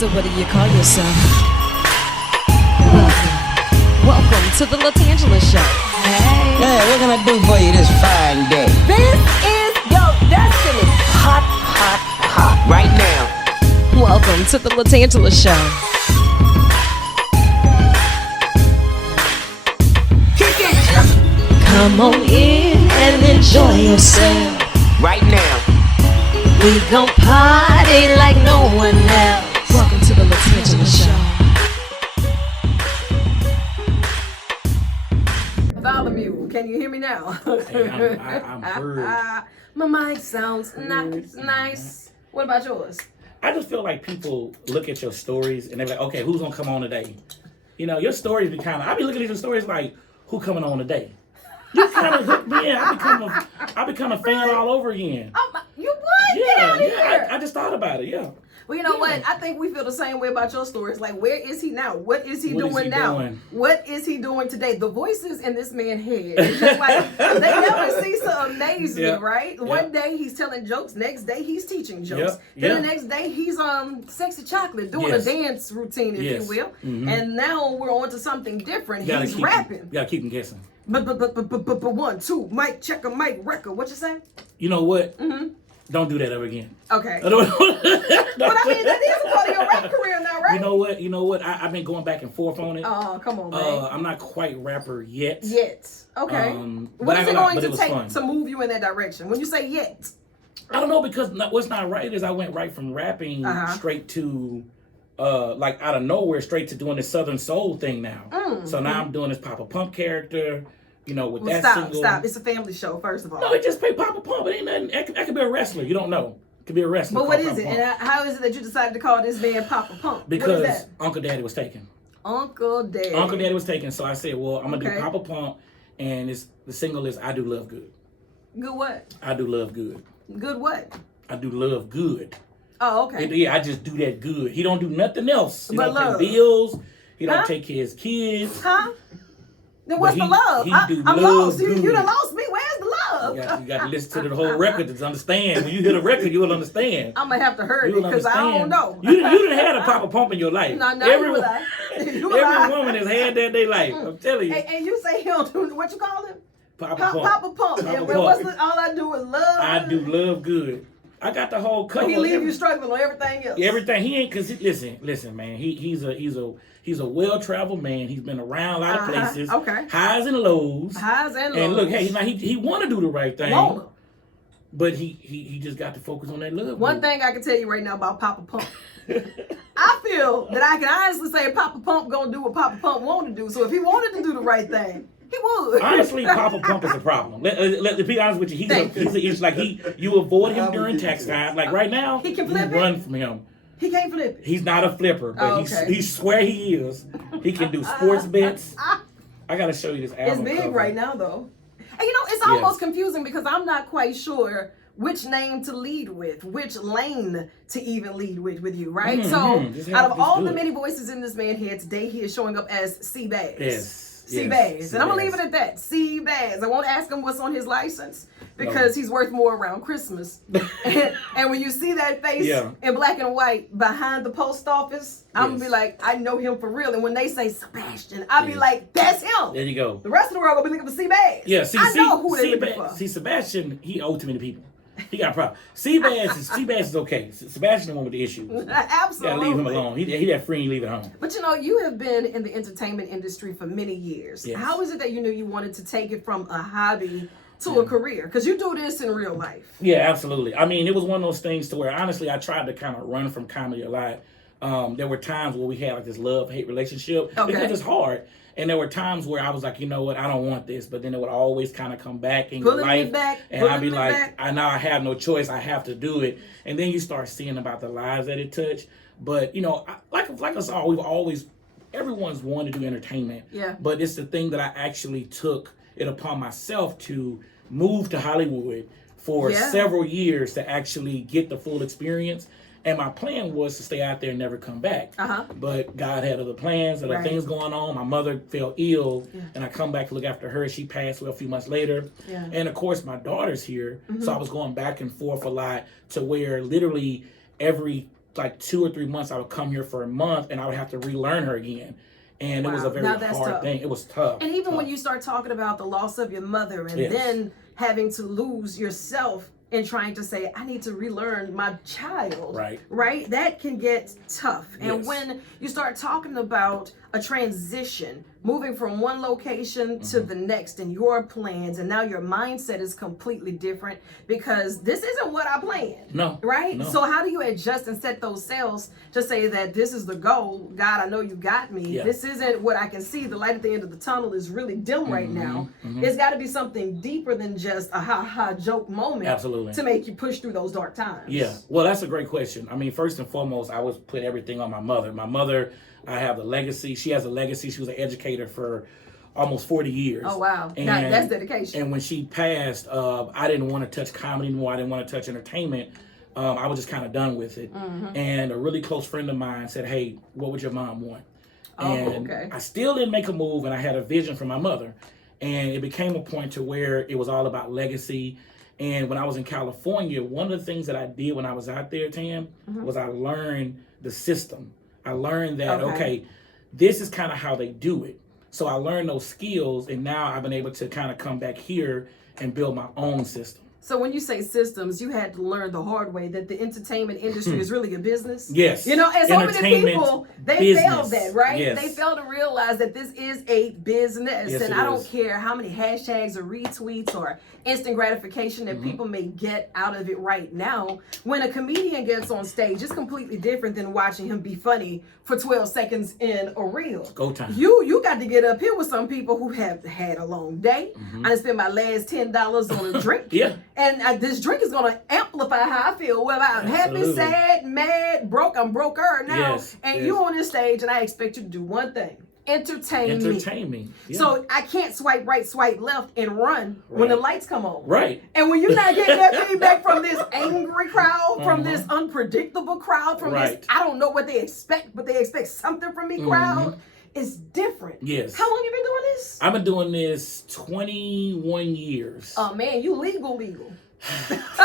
So what do you call yourself? Welcome to the LaTangela Show. Hey. Hey, what can I do for you this fine day? This is your destiny. Hot, hot, hot. Right now. Welcome to the LaTangela Show. Kick it. Come on in and enjoy yourself. Right now. We gon' party like no one else. Welcome to the LaTangela Show. Bartholomew, can you hear me now? Hey, I'm heard. My mic sounds nice. What about yours? I just feel like people look at your stories and they're like, okay, who's gonna come on today? You know, your stories be kind of. I be looking at your stories like, who coming on today? You kind of hooked me in. I become a fan all over again. Oh, you what? Get out of here. I just thought about it. Yeah. Well, you know what? I think we feel the same way about your stories. Like, where is he now? What is he doing now? What is he doing today? The voices in this man's head, it's just like they never cease to amaze me, right? One day he's telling jokes, next day he's teaching jokes. Then the next day he's sexy chocolate, doing a dance routine, if you will. Mm-hmm. And now we're on to something different. He's rapping. You gotta keep him guessing. But 1, 2, mic checker, mic record. What you say? You know what? Mm-hmm. Don't do that ever again. Okay. But I mean, that is a part of your rap career now, right? You know what? I've been going back and forth on it. Oh, come on, man. I'm not quite rapper yet. Okay. What is it going to take to move you in that direction? When you say yet? I don't know, because what's not right is I went right from rapping straight to like out of nowhere straight to doing this Southern Soul thing now. So now I'm doing this Papa Pump character, you know, with that single. Stop. It's a family show, first of all. No, it just pay Papa Pump. It ain't nothing. I could be a wrestler. You don't know. It could be a wrestler. But what is it? And how is it that you decided to call this man Papa Pump? Because what is that? Uncle Daddy was taken. Uncle Daddy. Uncle Daddy was taken, so I said, well, I'm going to do Papa Pump, and the single is I Do Love Good. Good what? I do love good. Good what? I do love good. Oh, okay. Yeah, I just do that good. He don't do nothing else. He don't love. pay bills. He don't take care of his kids. Then what's the love? I'm lost. You done lost me. Where's the love? You got to listen to the whole record to understand. When you hear the record, you will understand. I'm going to have to hurry because I don't know. You didn't have a Papa Pump in your life. No, every woman has had that in their life. I'm telling you. And you say he don't do what you call him? Papa Pump. Papa Pump. And all I do is love. I do love good. I got the whole cover. But he leave you struggling on everything else. Everything. He ain't, cause listen, man. He's a well-traveled man. He's been around a lot of places. Okay. Highs and lows. And look, hey, now he want to do the right thing. But he just got to focus on that love. One thing I can tell you right now about Papa Pump. I feel that I can honestly say Papa Pump gonna do what Papa Pump want to do. So if he wanted to do the right thing, he would. Honestly, Papa Pump is a problem. Let be honest with you. He's like you avoid him during tax time. Like right now, he can flip run from him. He can't flip it. He's not a flipper, but he swear he is. He can do sports bets. I gotta show you this album. It's big cover. right now, though. And you know, it's almost confusing because I'm not quite sure which name to lead with, which lane to even lead with you, right? Mm-hmm. So, out of all the many voices in this man's head today, he is showing up as C-Bazz. Yes. C-Bazz. And I'm going to leave it at that. C-Bazz. I won't ask him what's on his license because he's worth more around Christmas. and when you see that face in black and white behind the post office, I'm going to be like, I know him for real. And when they say Sebastian, I'll be like, that's him. There you go. The rest of the world going to be looking for C-Bazz. Yeah, I know who they're looking for. See, Sebastian, he owed too many people. He got a problem. C-Bazz is okay. Sebastian the one with the issues. Absolutely. You gotta leave him alone. He that free, you leave it home. But you know, you have been in the entertainment industry for many years. Yes. How is it that you knew you wanted to take it from a hobby to a career? Because you do this in real life. Yeah, absolutely. I mean, it was one of those things to where, honestly, I tried to kind of run from comedy a lot. There were times where we had like this love-hate relationship because it's hard. And there were times where I was like, you know what, I don't want this. But then it would always kind of come back in your life. And I'd be like, I know I have no choice. I have to do it. And then you start seeing about the lives that it touched. But, you know, like us all, everyone's wanted to do entertainment. Yeah. But it's the thing that I actually took it upon myself to move to Hollywood for several years to actually get the full experience. And my plan was to stay out there and never come back. But God had other plans, other things going on. My mother fell ill, and I come back to look after her. She passed away a few months later. And, of course, my daughter's here. So I was going back and forth a lot to where literally every like 2 or 3 months, I would come here for a month and I would have to relearn her again. And it was a very hard thing. It was tough. And even when you start talking about the loss of your mother and then having to lose yourself and trying to say, I need to relearn my child, right? That can get tough. And when you start talking about a transition, moving from one location to the next and your plans, and now your mindset is completely different because this isn't what I planned. No. Right? No. So how do you adjust and set those sails to say that this is the goal? God, I know you got me. Yeah. This isn't what I can see. The light at the end of the tunnel is really dim right now. It's got to be something deeper than just a ha-ha joke moment. Absolutely. To make you push through those dark times. Yeah. Well, that's a great question. I mean, first and foremost, I would put everything on my mother. My mother, I have the legacy. She has a legacy. She was an educator for almost 40 years. Oh, wow. And that's dedication. And when she passed, I didn't want to touch comedy anymore. I didn't want to touch entertainment. I was just kind of done with it. And a really close friend of mine said, hey, what would your mom want? And I still didn't make a move, and I had a vision for my mother. And it became a point to where it was all about legacy. And when I was in California, one of the things that I did when I was out there, Tam, was I learned the system. I learned that, okay, this is kind of how they do it. So I learned those skills, and now I've been able to kind of come back here and build my own system. So when you say systems, you had to learn the hard way that the entertainment industry is really a business. Yes. You know, and so many people, they fail that, right? Yes. They fail to realize that this is a business. Yes, and it I don't is. care how many hashtags or retweets or instant gratification that people may get out of it right now. When a comedian gets on stage, it's completely different than watching him be funny for 12 seconds in a reel. Go time. You got to get up here with some people who have had a long day. I spent my last $10 on a drink. And this drink is going to amplify how I feel, whether I'm happy, sad, mad, broke. I'm broker now. And you on this stage, and I expect you to do one thing. Entertain me. Yeah. So I can't swipe right, swipe left, and run when the lights come on. Right. And when you're not getting that feedback from this angry crowd, from this unpredictable crowd, from this I don't know what they expect, but they expect something from me crowd, it's different. Yes. How long you been doing this? I've been doing this 21 years. Oh man, you legal.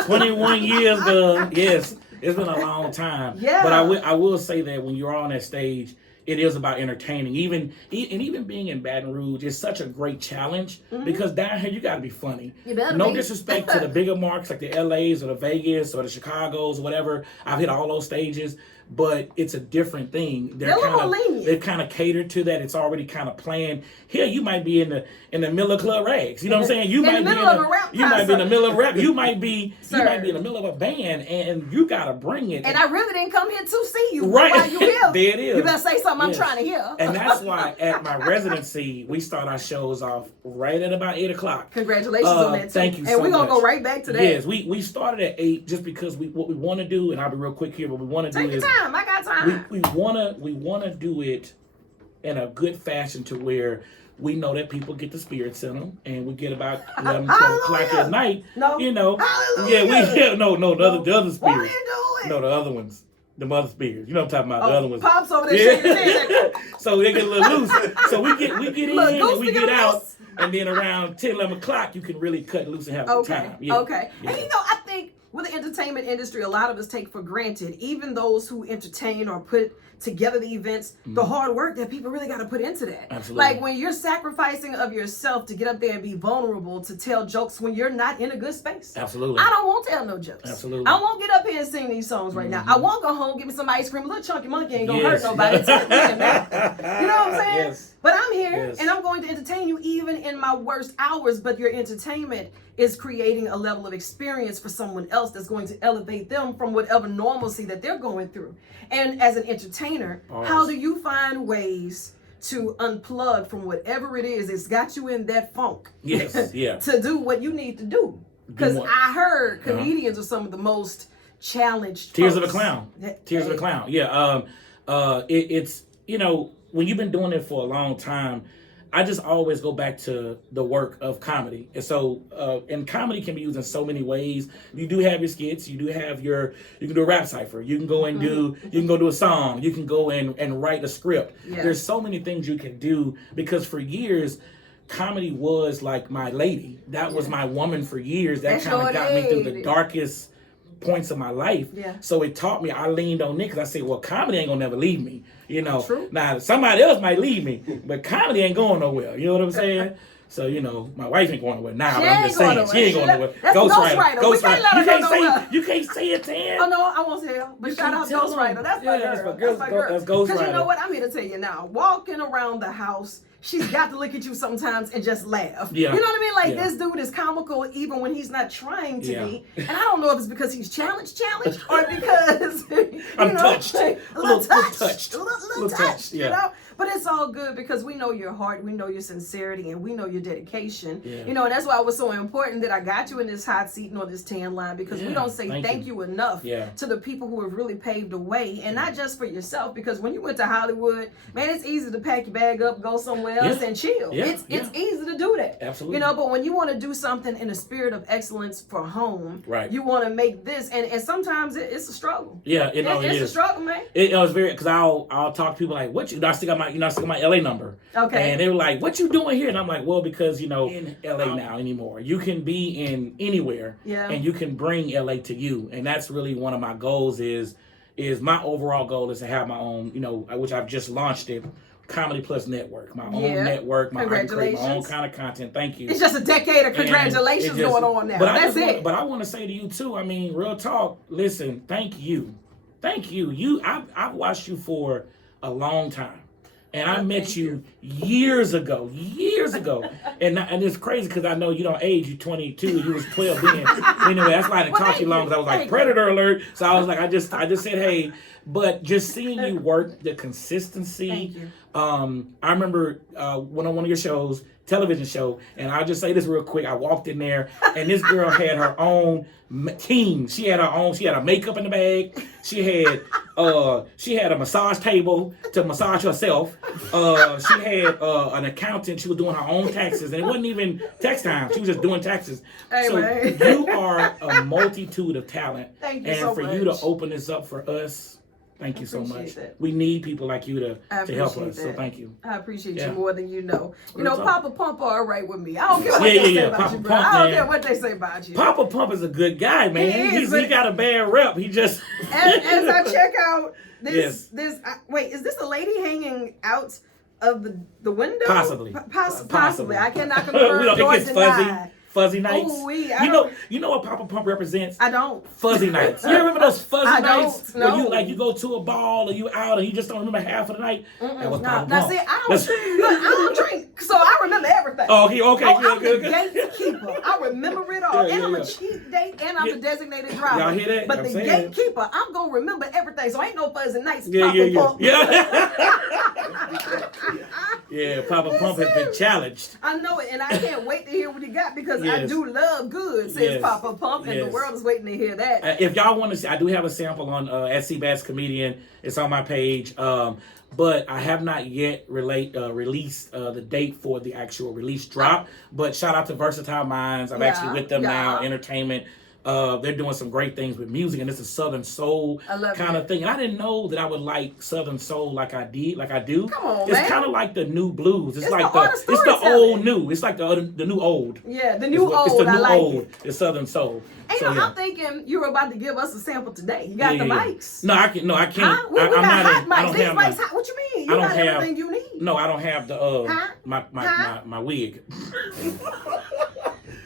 21 years, girl. Yes. It's been a long time. Yeah. But I will say that when you're on that stage, it is about entertaining. Even being in Baton Rouge is such a great challenge because down here you got to be funny. You better no be. disrespect to the bigger marks like the LAs or the Vegas or the Chicagos or whatever. I've hit all those stages, but it's a different thing. They're a little more lenient. They've kind of catered to that. It's already kind of planned. Here you might be in the middle of Club Rags. You know what I'm saying? You might be in a rap You might be in the middle of rap. You might be in Sir. the middle of a band, and you gotta bring it. And I really didn't come here to see you. Right. While you here. There it is. You better say something I'm trying to hear. And that's why at my residency, we start our shows off right at about 8 o'clock. Congratulations on that too. Thank you so And we're going to much. go right back to that. Yes, we started at 8 just because what we want to do, and I'll be real quick here, what we want to do Take is... your time. I got time. We wanna do it in a good fashion to where we know that people get the spirits in them, and we get about 11, 12 o'clock at night. No. You know. Hallelujah. The other spirits. What are you doing? No, the other ones. The mother spirits. You know what I'm talking about. The other ones. Pops over there shaking his head. So they get a little loose. So we get in and we get out. Loose. And then around 10, 11 o'clock, you can really cut loose and have a good time. Yeah. Okay. Yeah. And I think with the entertainment industry, a lot of us take for granted, even those who entertain or put together the events, the hard work that people really got to put into that. Absolutely. Like when you're sacrificing of yourself to get up there and be vulnerable, to tell jokes when you're not in a good space. Absolutely. I don't want to tell no jokes. Absolutely. I won't get up here and sing these songs right now. I won't go home, get me some ice cream. A little chunky monkey ain't gonna hurt nobody. You know what I'm saying? Yes. But I'm here and I'm going to entertain you even in my worst hours. But your entertainment is creating a level of experience for someone else that's going to elevate them from whatever normalcy that they're going through. And as an entertainer, how do you find ways to unplug from whatever it is that's got you in that funk? Yes, yeah. To do what you need to do. Because I heard comedians are some of the most challenged Tears folks. of a Clown. Tears of a Clown. Yeah. It's, you know, when you've been doing it for a long time, I just always go back to the work of comedy. And so, and comedy can be used in so many ways. You do have your skits, you can do a rap cipher, you can go and you can go do a song, you can go and write a script. Yeah. There's so many things you can do because for years, comedy was like my lady. That was my woman for years. That kind of got me through the darkest points of my life. Yeah. So it taught me, I leaned on it because I said, well, comedy ain't gonna never leave me. You know, True. Now somebody else might leave me, but comedy ain't going nowhere. You know what I'm saying? So, you know, my wife ain't going nowhere now, but I'm just saying, she ain't going nowhere. That's Ghostwriter. Ghostwriter. You can't say it, Tan. Oh, no, I won't tell. But shout out Ghostwriter. That's my girl. That's my girl. That's Ghostwriter. Because you know what? I'm here to tell you now. Walking around the house, she's got to look at you sometimes and just laugh. Yeah. You know what I mean? Like, this dude is comical even when he's not trying to be. And I don't know if it's because he's challenged, or because, I'm touched. A little touched. Yeah. You know? But it's all good because we know your heart, we know your sincerity, and we know your dedication. Yeah. You know, and that's why it was so important that I got you in this hot seat and on this tan line, because we don't say thank you enough to the people who have really paved the way, and not just for yourself, because when you went to Hollywood, man, it's easy to pack your bag up, go somewhere else and chill. It's easy to do that. Absolutely. You know, but when you want to do something in a spirit of excellence for home, you want to make this, and sometimes it's a struggle. Yeah, it's a struggle, man. It was very, because I'll talk to people like, what you, I still got my LA number. Okay. And they were like, what you doing here? And I'm like, well, because, you know, in LA now anymore, you can be in anywhere and you can bring LA to you. And that's really one of my goals is my overall goal is to have my own, you know, which I've just launched it, Comedy Plus Network, my own network, I can create my own kind of content. Thank you. It's just a decade of congratulations going on now. That's it. But I want to say to you too, I mean, real talk, listen, thank you. Thank you. I've watched you for a long time. And I met you years ago. And it's crazy because I know you don't age. You're 22. You was 12 then. Anyway, that's why I didn't talk to you long, because I was like, predator alert. So I was like, I just said, hey. But just seeing you work, the consistency. Thank you. I remember went on one of your shows, television show, and I'll just say this real quick. I walked in there, and this girl had her own team. She had her makeup in the bag. She had a massage table to massage herself. She had an accountant. She was doing her own taxes, and it wasn't even tax time. She was just doing taxes. Hey, so man. you are a multitude of talent. Thank you and so for much. you to open this up for us, thank you so much. We need people like you to help us. So thank you. I appreciate you more than you know. You know, Papa Pump are all right with me. I don't care what they say about Papa you, bro. Pump, I don't man. care what they say about you. Papa Pump is a good guy, man. He got a bad rep. He just as I check out this wait, is this a lady hanging out of the window? Possibly. Possibly. I cannot confirm. It gets fuzzy nights. Ooh, you know what Papa Pump represents? I don't. Fuzzy nights. You remember those fuzzy nights don't, no. where you go to a ball or you out and you just don't remember half of the night? That was Papa Pump. Now see, I don't drink, so I remember everything. Oh, okay, I'm good. the gatekeeper. I remember it all. And I'm a cheap date, and I'm the designated driver. Y'all hear that? But I'm the saying. gatekeeper, I'm going to remember everything, so ain't no fuzzy nights, Yeah. Papa Pump. Yeah, Papa Pump has been challenged. I know it, and I can't wait to hear what he got, because I do love good, says Papa Pump, and the world is waiting to hear that. If y'all want to see, I do have a sample on at C-Bazz the Comedian. It's on my page. But I have not yet released the date for the actual release drop. But shout out to Versatile Minds. I'm actually with them now, entertainment. They're doing some great things with music, and it's a Southern soul kind of thing. And I didn't know that I would like Southern soul like I do. Come on, it's man. kind of like the new blues. It's like the old new. It's like the new old. Yeah, the new old. It's the new old. It. It's Southern soul. And I'm thinking you were about to give us a sample today. You got the mics. No, I can't. Huh? We got hot mics. These mics hot. What you mean? You got everything you need. No, I don't have the my wig.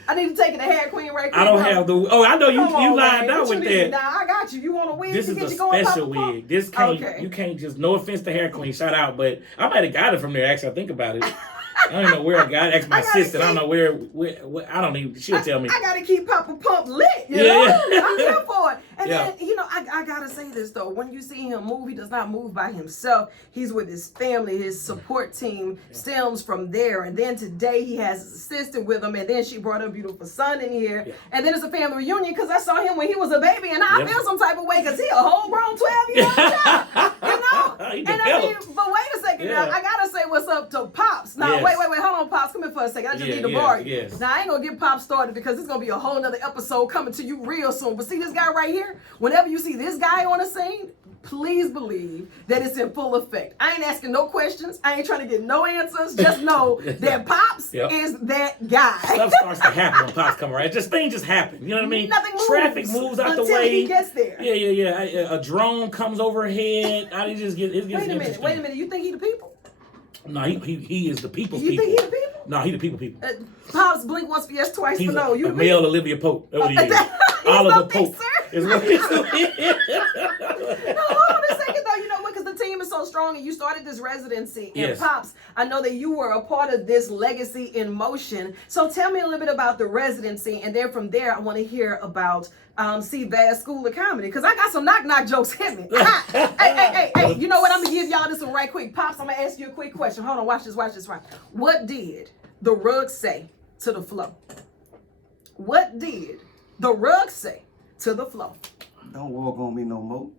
I need to take it to Hair Queen right quick. I don't have the. Oh, I know you lined out with that. Nah, I got you. You want a wig? This is a special wig. This can't. You can't just. No offense to Hair Queen, shout out, but I might have got it from there. Actually, I think about it. I don't know where I got it. Ask my sister. I don't know where. I don't even. She'll tell me. I gotta keep Papa Pump lit. You know? I'm here for it. And then I gotta say this though. When you see him move, he does not move by himself. He's with his family. His support team stems from there. And then today he has his assistant with him. And then she brought her beautiful son in here. Yeah. And then it's a family reunion because I saw him when he was a baby, and I feel some type of way because he a whole grown 12-year-old child. You know? And I mean, but wait a second now. I gotta say what's up to Pops. Now wait, hold on, Pops. Come here for a second. I just need to borrow you. Now I ain't gonna get Pops started because it's gonna be a whole nother episode coming to you real soon. But see this guy right here? Whenever you see this guy on the scene, please believe that it's in full effect. I ain't asking no questions. I ain't trying to get no answers. Just know that Pops is that guy. Stuff starts to happen when Pops come around. Things just happen. You know what I mean? Nothing moves. Traffic moves out the way. Until he gets there. Yeah. A drone comes overhead. It gets Wait a minute. You think he the people? No, he is the people's people. You think he the people? No, he the people. Pops blink once for yes, twice for no. You a male Olivia Pope. That's what he is. Oliver Pope. Is what he is. No, hold on a second though. You know what? Because the team is so strong, and you started this residency. And Pops, I know that you were a part of this legacy in motion. So tell me a little bit about the residency, and then from there, I want to hear about C-Bazz School of Comedy, because I got some knock jokes hit me. Hey, you know what? I'm gonna give y'all this one right quick. Pops, I'm gonna ask you a quick question. Hold on, watch this right. What did the rug say to the flow? What did the rug say to the flow? Don't walk on me no more.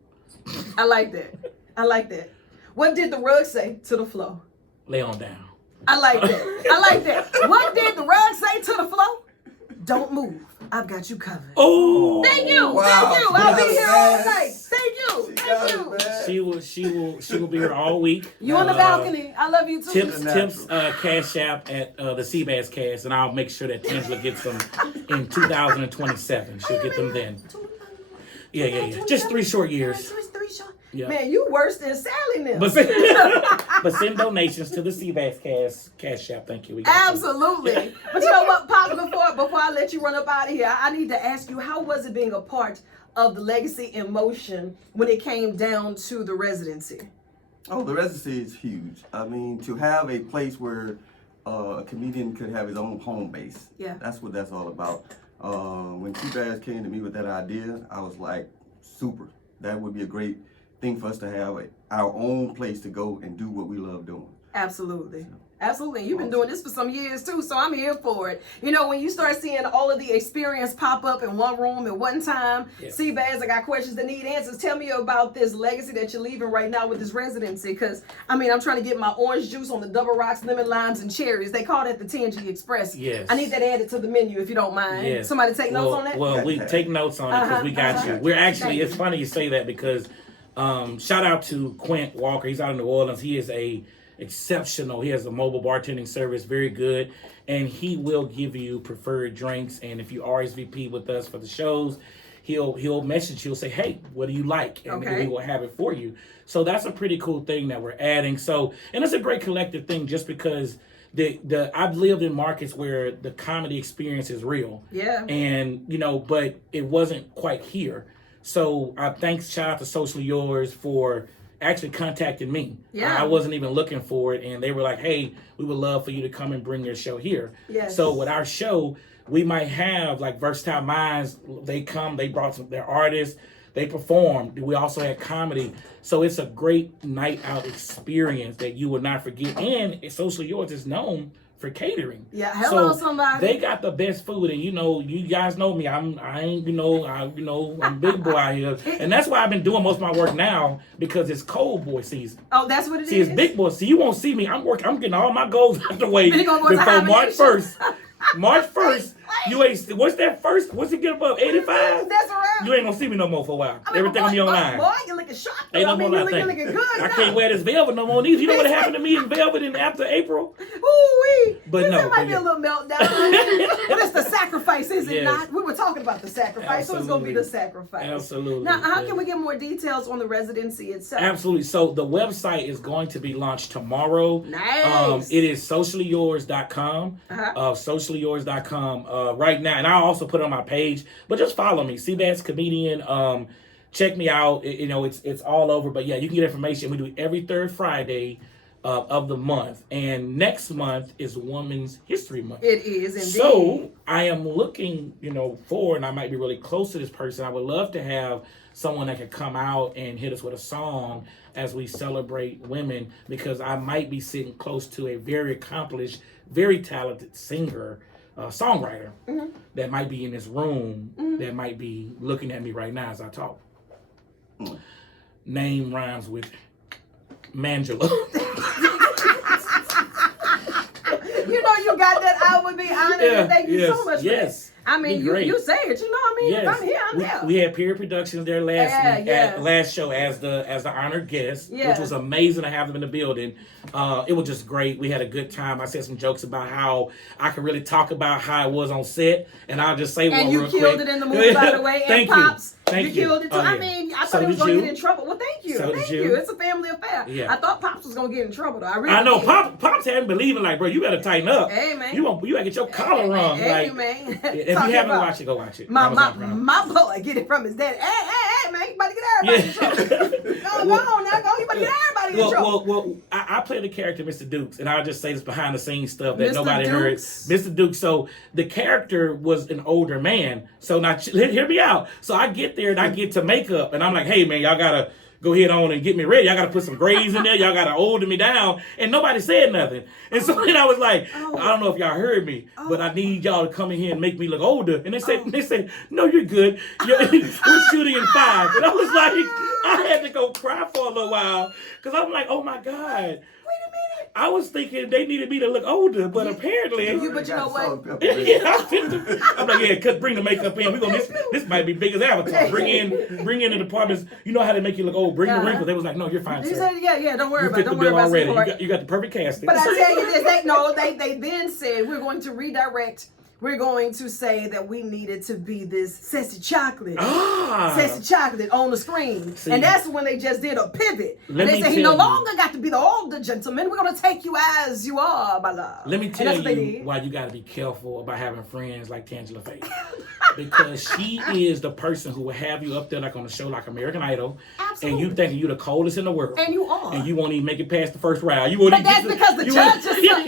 I like that. What did the rug say to the flow? Lay on down. I like that. What did the rug say to the flow? Don't move. I've got you covered. Oh, thank you. I'll be here all night. Thank you. She will be here all week. You on the balcony. I love you too. Tips Cash App at the C-Bazz Cast, and I'll make sure that Tangela gets them in 2027. She'll get them then. Yeah. Just 3 short years. Yeah. Man, you worse than Sally now. But send donations to the C-Bazz Cash App. Thank you. Absolutely. But you know what, Pop, before I let you run up out of here, I need to ask you, how was it being a part of the legacy in motion when it came down to the residency? Oh, the residency is huge. I mean, to have a place where a comedian could have his own home base. Yeah. That's what that's all about. When C-Bazz came to me with that idea, I was like, super. That would be a great thing for us to have our own place to go and do what we love doing. Absolutely. Absolutely. You've been doing this for some years too, so I'm here for it. You know, when you start seeing all of the experience pop up in one room at one time, C-Bazz, I got questions that need answers. Tell me about this legacy that you're leaving right now with this residency, because, I mean, I'm trying to get my orange juice on the double rocks, lemon, limes, and cherries. They call that the Tangy Express. Yes. I need that added to the menu if you don't mind. Yes. Somebody take notes on that? Well, we take notes on it because we got you. We're actually, it's funny you say that because shout out to Quint Walker. He's out in New Orleans. He is exceptional. He has a mobile bartending service, very good, and he will give you preferred drinks. And if you RSVP with us for the shows, he'll message you, say, hey, what do you like? And we will have it for you. So that's a pretty cool thing that we're adding. So, and it's a great collective thing just because I've lived in markets where the comedy experience is real. Yeah. And, but it wasn't quite here. So shout out to Socially Yours for actually contacted me. Yeah. I wasn't even looking for it, and they were like, hey, we would love for you to come and bring your show here. Yes. So with our show, we might have like Versatile Minds, they brought their artists, they performed. We also had comedy. So it's a great night out experience that you will not forget. And Socially Yours is known for catering. Yeah, hello somebody. They got the best food, and you guys know me. I'm big boy out here, and that's why I've been doing most of my work now because it's cold boy season. Oh, that's what it is. See, it's big boy. See, you won't see me. I'm getting all my goals out the way before March 1st. March 1st. You ain't. What's that first? What's it get above 85? That's around. You ain't gonna see me no more for a while. Everything will be online. Boy, you're looking sharp. Ain't no more you're looking good. I can't wear this velvet no more. You know what happened to me in velvet after April? Ooh-wee. But no, might be a little meltdown. But it's the sacrifice, is it not? We were talking about the sacrifice, so it's going to be the sacrifice. Absolutely. Now, how can we get more details on the residency itself? Absolutely. So the website is going to be launched tomorrow. Nice. It is sociallyyours.com. Sociallyyours.com right now. And I'll also put it on my page. But just follow me, C-Bazz Comedian. Check me out. It's all over. But yeah, you can get information. We do every third Friday of the month, and next month is Women's History Month. It is indeed. So I am looking, forward, and I might be really close to this person. I would love to have someone that could come out and hit us with a song as we celebrate women, because I might be sitting close to a very accomplished, very talented singer, songwriter that might be in this room, that might be looking at me right now as I talk. Name rhymes with Mangela. You got that. I would be honored. And thank you so much. Yes. I mean, you say it, you know what I mean? Yes. If I'm here, I'm there. We had Period Productions there last show as the honored guest, which was amazing to have them in the building. It was just great. We had a good time. I said some jokes about how I could really talk about how it was on set, and I'll just say one real quick. And you killed it in the movie, by the way. Thank and Pops, you killed it too. I mean, I thought it was going to get in trouble. Well, thank you. Thank you. It's a family affair. Yeah. I thought Pops was going to get in trouble, though. I know. Pops had me believing, like, bro, you better tighten up. Hey, man. You gotta get your collar wrong. Hey, like, man. If you haven't watched it, go watch it. My boy, get it from his daddy. Hey, man, you about to get everybody in trouble. Go on now, go. You about to get everybody in trouble. Well, I play the character Mr. Dukes, and I'll just say this behind the scenes stuff that nobody heard. Mr. Dukes. So the character was an older man. So now, hear me out. So I get there and I get to makeup, and I'm like, hey, man, y'all gotta go ahead on and get me ready. Y'all got to put some grays in there. Y'all got to older me down. And nobody said nothing. And so then I was like, I don't know if y'all heard me, but I need y'all to come in here and make me look older. And they said, no, you're good. We're shooting in 5. And I was like, I had to go cry for a little while because I'm like, oh my God. Wait a minute. I was thinking they needed me to look older, but apparently. But you know what? I'm like, yeah, bring the makeup in. We're gonna this might be big as Avatar. Bring in the departments. You know how they make you look old. Bring the wrinkles. They was like, no, you're fine. He said, yeah, don't worry about it. Don't worry about it. You got the perfect casting. But I tell you this, they then said we're going to redirect. We're going to say that we needed to be this sassy chocolate on the screen. See, and that's when they just did a pivot. They said he no longer got to be the older gentleman. We're going to take you as you are, my love. Let me tell you why you got to be careful about having friends like Tangela Fay. Because she is the person who will have you up there like on a show like American Idol. Absolutely. And you thinking you the coldest in the world. And you are. And you won't even make it past the first round. But that's because the judges suck. Not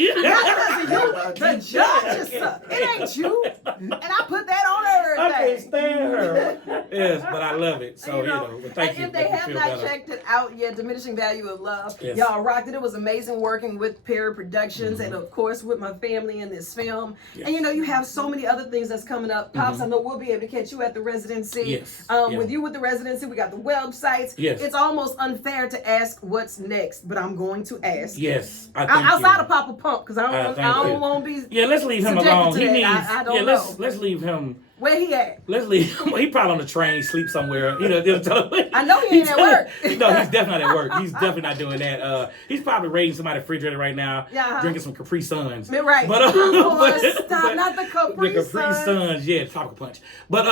because of you. The judges suck. It ain't you. And I put that on everything. I can't stand her. Yes, but I love it. So, thank you. And if they have not checked it out yet, Diminishing Value of Love, y'all rocked it. It was amazing working with Period Productions and, of course, with my family in this film. Yes. And, you have so many other things that's coming up. Pops, I know we'll be able to catch you at the residency. Yes. With you with the residency, we got the websites. Yes. It's almost unfair to ask what's next, but I'm going to ask. Yes. Outside of Papa Pump, because I don't want to be. Yeah, let's leave him alone. He needs. I don't know. Let's leave him. Where he at? Let's leave him. He probably on the train, sleep somewhere. I know he ain't at work. No, he's definitely not at work. He's definitely not doing that. He's probably raiding somebody's refrigerator right now, drinking some Capri Suns. Right. But, stop, not the Capri Suns. The Capri Suns, yeah, tropical punch. But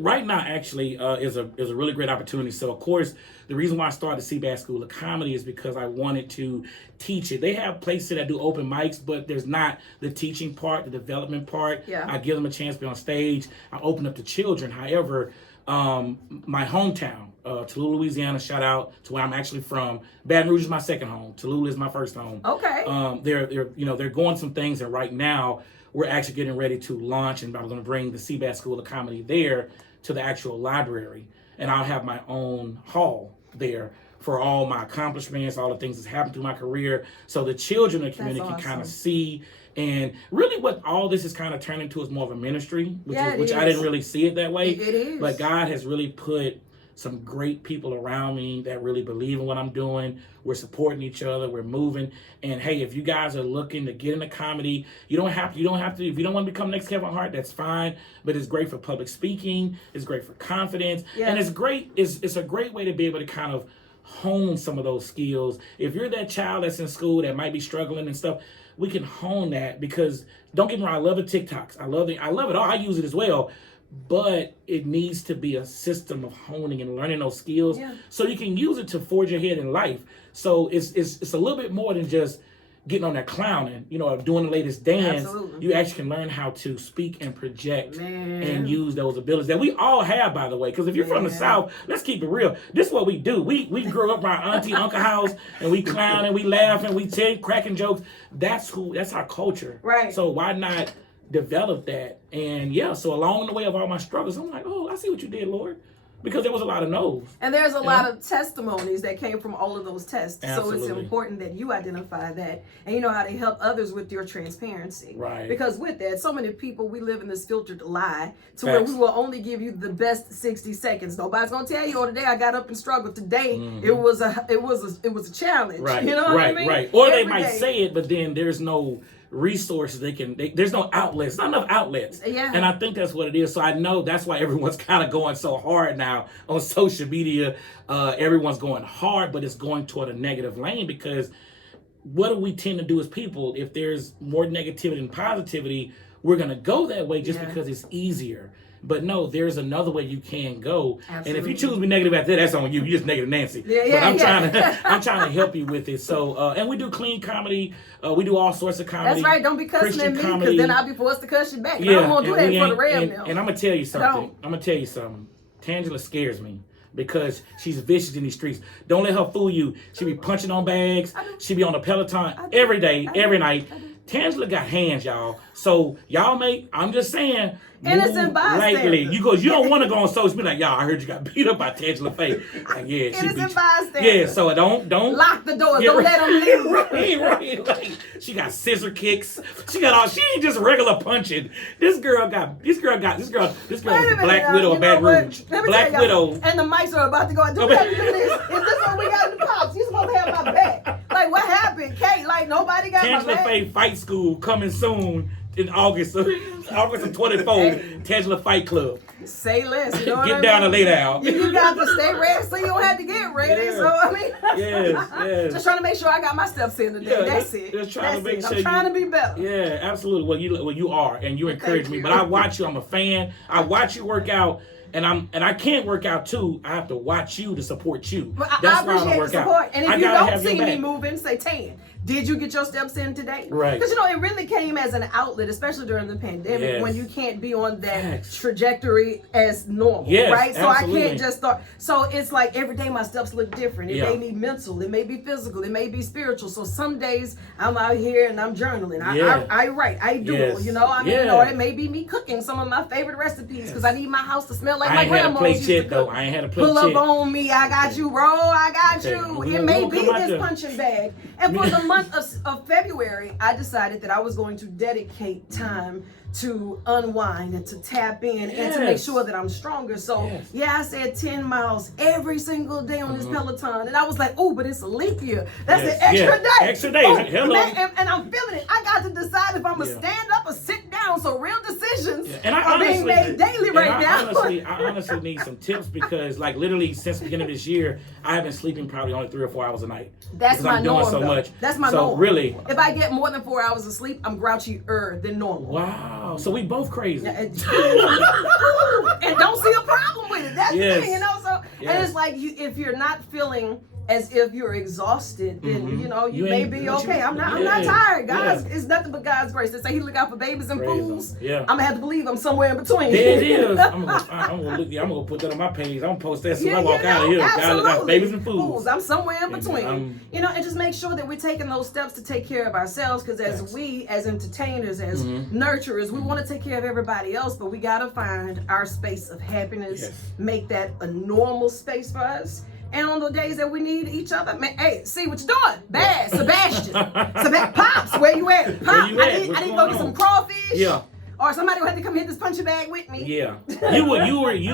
right now actually is a really great opportunity. So of course, the reason why I started the C-Bazz School of Comedy is because I wanted to teach it. They have places that do open mics, but there's not the teaching part, the development part. Yeah. I give them a chance to be on stage. I open up to children. However, my hometown, Tallulah, Louisiana, shout out to where I'm actually from. Baton Rouge is my second home. Tallulah is my first home. Okay. They're going some things, and right now we're actually getting ready to launch, and I'm going to bring the C-Bazz School of Comedy there to the actual library, and I'll have my own hall there for all my accomplishments, all the things that's happened through my career, so the children in the community can kind of see. And really what all this is kind of turned into is more of a ministry, which I didn't really see it that way. It is. But God has really put some great people around me that really believe in what I'm doing. We're supporting each other. We're moving. And hey, if you guys are looking to get into comedy, you don't have to, if you don't want to become next Kevin Hart, that's fine. But it's great for public speaking. It's great for confidence. Yeah. And it's great. It's a great way to be able to kind of hone some of those skills. If you're that child that's in school that might be struggling and stuff, we can hone that, because don't get me wrong, I love the TikToks. I love it all. I use it as well. But it needs to be a system of honing and learning those skills so you can use it to forge ahead in life. So it's a little bit more than just getting on that clowning, doing the latest dance. Absolutely. You actually can learn how to speak and project and use those abilities that we all have, by the way. Because if you're from the South, let's keep it real. This is what we do. We grew up around auntie, uncle house, and we clown and we laugh and we tell cracking jokes. That's our culture. Right. So why not develop that? And so along the way of all my struggles, I'm like, oh, I see what you did, Lord. Because there was a lot of no's. And there's a lot of testimonies that came from all of those tests. Absolutely. So it's important that you identify that and you know how to help others with your transparency. Right. Because with that, so many people, we live in this filtered lie to where we will only give you the best 60 seconds. Nobody's gonna tell you, today I got up and struggled. Today it was a challenge. Right. You know what I mean? Right. Or they might say it, but then there's no resources. There's no outlets, not enough outlets. Yeah. And I think that's what it is. So I know that's why everyone's kind of going so hard now on social media. Everyone's going hard, but it's going toward a negative lane, because what do we tend to do as people? If there's more negativity than positivity, we're going to go that way just because it's easier. But no, there's another way you can go. Absolutely. And if you choose to be negative at that, that's on you. You're just negative Nancy. But I'm trying to help you with it. So, and we do clean comedy. We do all sorts of comedy. That's right. Don't be cussing at me, because then I'll be forced to cuss you back. And I don't want to do that for the real now. And I'm going to tell you something. Tangela scares me, because she's vicious in these streets. Don't let her fool you. She be punching on bags. She be on the Peloton every day, every night. Tangela got hands, y'all. So y'all I'm just saying, innocent bystander. You don't want to go on social media like, y'all, I heard you got beat up by Tangela Fay. Like, yeah, innocent bystander. Yeah, so don't lock the doors. Don't let them leave. Right. Like, she got scissor kicks. She ain't just regular punching. This girl is Black Widow of Baton Rouge. Black Widow. And the mics are about to go. Do this. Is this what we got in the pops? You supposed to have my back. Like, what happened, Kate? Like, nobody got my back. Tangela Fay Fight School coming soon in August of 24th. Tangela Fight Club. Say less. You know what Get down and lay down. You got to stay ready so you don't have to get ready. Yeah. So, I mean, yes. Just trying to make sure I got my steps in today. That's it. Just trying to make sure I'm trying to be better. Yeah, absolutely. Well, you are, and you encourage me. But I watch you. I'm a fan. I watch you work out. And I can't work out too. I have to watch you to support you. But That's I appreciate the support. And if you don't see me moving, say, Tan, did you get your steps in today? Right. Because it really came as an outlet, especially during the pandemic, when you can't be on that trajectory as normal. Yes, right? So absolutely. I can't just start. So it's like every day my steps look different. It may be mental, it may be physical, it may be spiritual. So some days I'm out here and I'm journaling. I write, I doodle, it may be me cooking some of my favorite recipes because I need my house to smell like my grandma used to cook. I ain't had a plate Pull up on me, I got you, bro, I got you. It may be this punching bag. And for the month of February, I decided that I was going to dedicate time to unwind and to tap in and to make sure that I'm stronger. So I said 10 miles every single day on this Peloton. And I was like, oh, but it's a leap year. That's an extra day. Extra day. Hello. And I'm feeling it. I got to decide if I'm going to stand up or sit down. So real decisions are being made daily right now. I honestly need some tips, because like literally since the beginning of this year, I have been sleeping probably only 3 or 4 hours a night. That's my norm. So much. That's my norm. Really. If I get more than 4 hours of sleep, I'm grouchier than normal. Wow. So we both crazy. And don't see a problem with it. That's the thing, So and it's like if you're not feeling as if you're exhausted, then you may be okay. I'm not tired. It's nothing but God's grace. They say He look out for babies and fools. I'm gonna have to believe I'm somewhere in between. There it is. I'm gonna put that on my page. I'm gonna post that so I walk out of here. God look out for babies and fools. I'm somewhere in between. And just make sure that we're taking those steps to take care of ourselves. Because as entertainers, as nurturers, we want to take care of everybody else, but we gotta find our space of happiness. Make that a normal space for us. And on the days that we need each other, man, hey, see what you're doing. Bad, Sebastian. Pops, where you at? Pop, I need to go get some crawfish. Yeah. Or somebody will have to come hit this punching bag with me. Yeah. You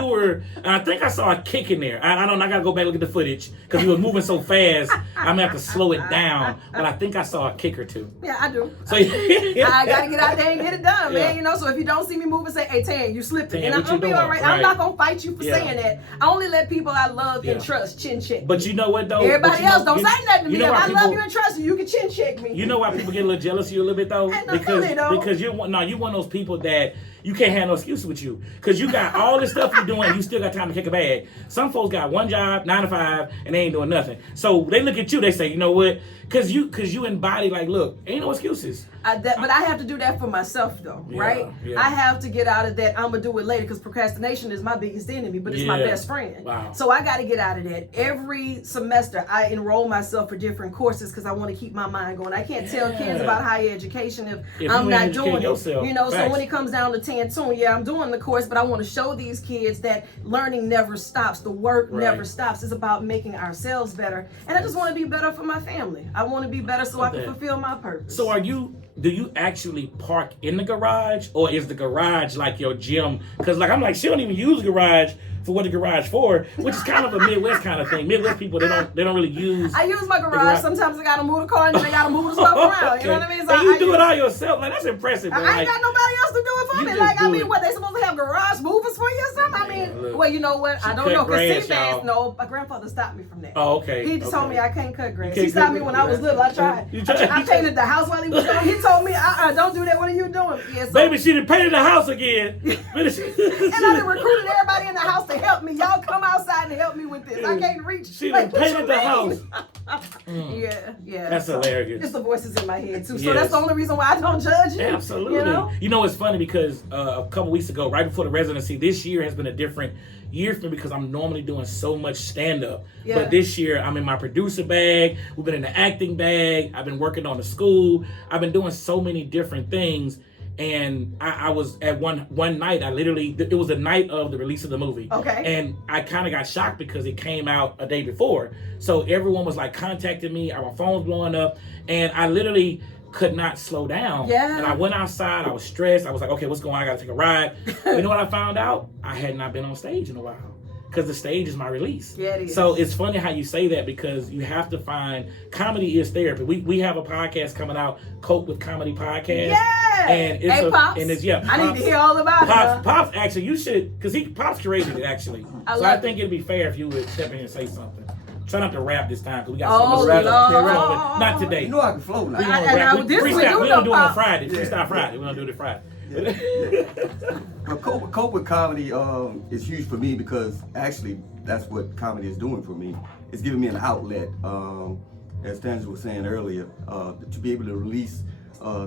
were, and I think I saw a kick in there. I don't know, I gotta go back and look at the footage, because you were moving so fast, I'm gonna have to slow it down. But I think I saw a kick or two. Yeah, I do. So I gotta get out there and get it done, man. So if you don't see me moving, say, hey, Tan, you slipped it. And I'm gonna be all right. I'm not gonna fight you for saying that. I only let people I love and trust chin check. But you know what though? Everybody else don't say nothing to me. If I love you and trust you, you can chin check me. You know why people get a little jealous of you a little bit though? Because you're one of those people that you can't have no excuse with you, because you got all this stuff you're doing, you still got time to kick a bag. Some folks got one job, 9 to 5, and they ain't doing nothing. So they look at you, they say, you know what? Because you embody, like, look, ain't no excuses. But I have to do that for myself, though, right? Yeah. I have to get out of that. I'm gonna do it later, because procrastination is my biggest enemy, but it's my best friend. Wow. So I got to get out of that. Every semester, I enroll myself for different courses because I want to keep my mind going. I can't tell kids about higher education if I'm not doing it. So when it comes down to Tantoon, I'm doing the course, but I want to show these kids that learning never stops. The work never stops. It's about making ourselves better, and I just want to be better for my family. I want to be better so I can fulfill my purpose. So do you actually park in the garage, or is the garage like your gym? Because like I'm like, she don't even use the garage for what the garage for, which is kind of a Midwest kind of thing. Midwest people, they don't really use. I use my garage. Sometimes I gotta move the car and then I gotta move the stuff around. Okay. You know what I mean? So and you do it all yourself. Like, that's impressive. I ain't got nobody else to do it for me. Like, I mean, what, they supposed to have garage movers for you or something? I mean, well, you know what? I don't know, because C-Bazz, no, my grandfather stopped me from that. Oh, okay. He just told me I can't cut grass. He stopped me when I was little. I tried. I painted the house while he was gone. He told me, don't do that. What are you doing? Yeah, so, baby, she done painted the house again. And I done recruited everybody in the house to help me. Y'all come outside and help me with this. I can't reach. She done painted the house. Yeah. That's hilarious. It's the voices in my head too. So that's the only reason why I don't judge you. Absolutely. You know, it's funny because a couple weeks ago, right before the residency, this year has been a different year for me because I'm normally doing so much stand-up. Yeah. But this year, I'm in my producer bag. We've been in the acting bag. I've been working on the school. I've been doing so many different things. And I was at one night, it was the night of the release of the movie. Okay. And I kind of got shocked because it came out a day before. So everyone was like contacting me, my phone was blowing up, and I literally could not slow down. Yeah. And I went outside, I was stressed. I was like, okay, what's going on? I gotta take a ride. You know what I found out? I had not been on stage in a while. Because the stage is my release. Yeah, it is. So it's funny how you say that because you have to find, comedy is therapy. We have a podcast coming out, Cope with Comedy Podcast. Yeah. And it's Pops. And it's, Pops, I need to hear all about it. Pops, actually, you should, because Pops created it actually. I think it'd be fair if you would step in and say something. Try not to rap this time because we got so much rap. Not today. You know I can flow now. We don't do it on Friday. Freestyle Friday. We don't do it Friday. Well, cope with comedy is huge for me because actually that's what comedy is doing for me. It's giving me an outlet, as Tangela was saying earlier, to be able to release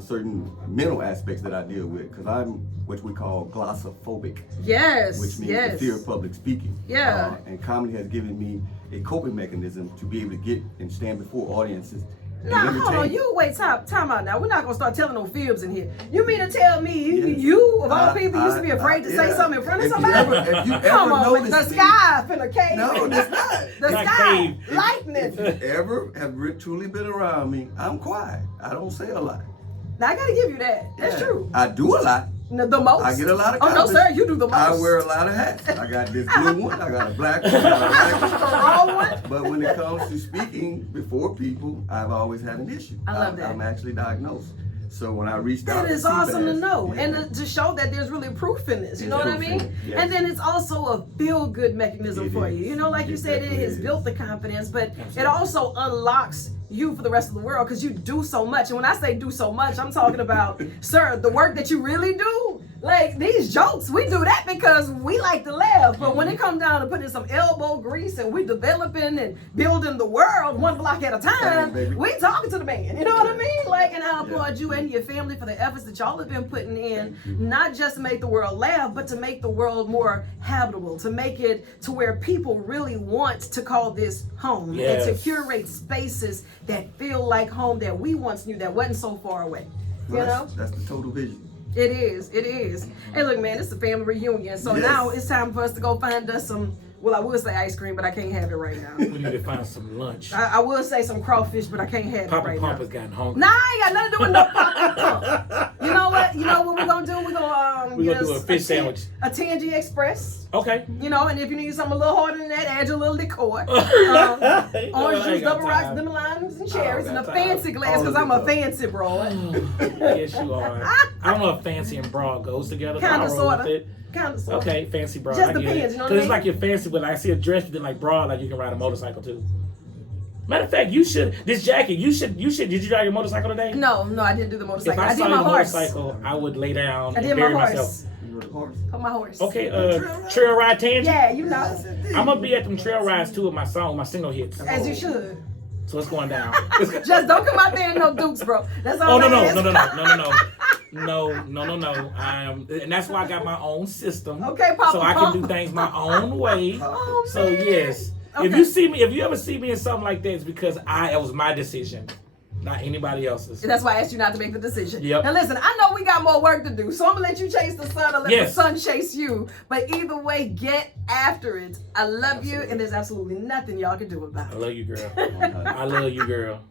certain mental aspects that I deal with because I'm what we call glossophobic. Yes. Which means the fear of public speaking. Yeah. And comedy has given me a coping mechanism to be able to get and stand before audiences. Now, hold on, you wait, time out now. We're not gonna start telling no fibs in here. You mean to tell me you of all people used to be afraid to say something in front of somebody? If you ever come on, with the sky finna cave. No, that's not. The sky, lightning. If you ever have truly been around me, I'm quiet. I don't say a lot. Now I gotta give you that. That's true. I do a lot. The most? I get a lot of comments. Oh no, sir, you do the most. I wear a lot of hats. I got this blue one, I got a black one, I got a white one. The wrong one. But when it comes to speaking before people, I've always had an issue. I love that. I'm actually diagnosed. So when I reached out, that is awesome to know, and to show that there's really proof in this. You know what I mean? Yes. And then it's also a feel-good mechanism for you. You know, like you said, it has built the confidence, but it also unlocks you for the rest of the world because you do so much. And when I say do so much, I'm talking about, sir, the work that you really do. Like these jokes, we do that because we like to laugh. But when it comes down to putting some elbow grease and we developing and building the world one block at a time, we talking to the man. You know what I mean? Like, and I applaud you and your family for the efforts that y'all have been putting in, not just to make the world laugh, but to make the world more habitable, to make it to where people really want to call this home and to curate spaces that feel like home that we once knew that wasn't so far away. You know? That's the total vision. It is. Hey, look, man, it's a family reunion. So now it's time for us to go find us some, well, I would say ice cream, but I can't have it right now. We need to find some lunch. I would say some crawfish, but I can't have Papa it right Pump now. has gotten hungry. Nah, I ain't got nothing to do with no Papa Pump. You know what we're going to do? We're going to do a fish sandwich. A Tangy Express. Okay. You know, and if you need something a little harder than that, add your little liqueur. Orange juice, double rocks, lemon limes, and cherries, and a fancy glass, because I'm a fancy broad. Yes, you are. I don't know if fancy and broad goes together. Kind of, sort of. Okay, fancy broad. Just depends, you know what I mean? Because it's like you're fancy, but I see a dress then like broad, like you can ride a motorcycle too. Matter of fact, you should. This jacket, you should. Did you drive your motorcycle today? No, I didn't do the motorcycle. If I did saw my your horse. motorcycle, I would lay down and did bury my horse. myself. On my horse. Okay, trail ride tangent. Yeah, you know. I'm gonna be at them trail rides too with my song, my single hits. As you should. So it's going down. Just don't come out there in no dukes, bro. That's all. No. And that's why I got my own system. Okay, Papa. So I can do things my own way. Oh, so yes. Okay. If you ever see me in something like that, it's because it was my decision, not anybody else's. And that's why I asked you not to make the decision. Yep. Now listen, I know we got more work to do, so I'm gonna let you chase the sun or let the sun chase you. But either way, get after it. I love you, and there's absolutely nothing y'all can do about it. I love you, girl. I love you, girl.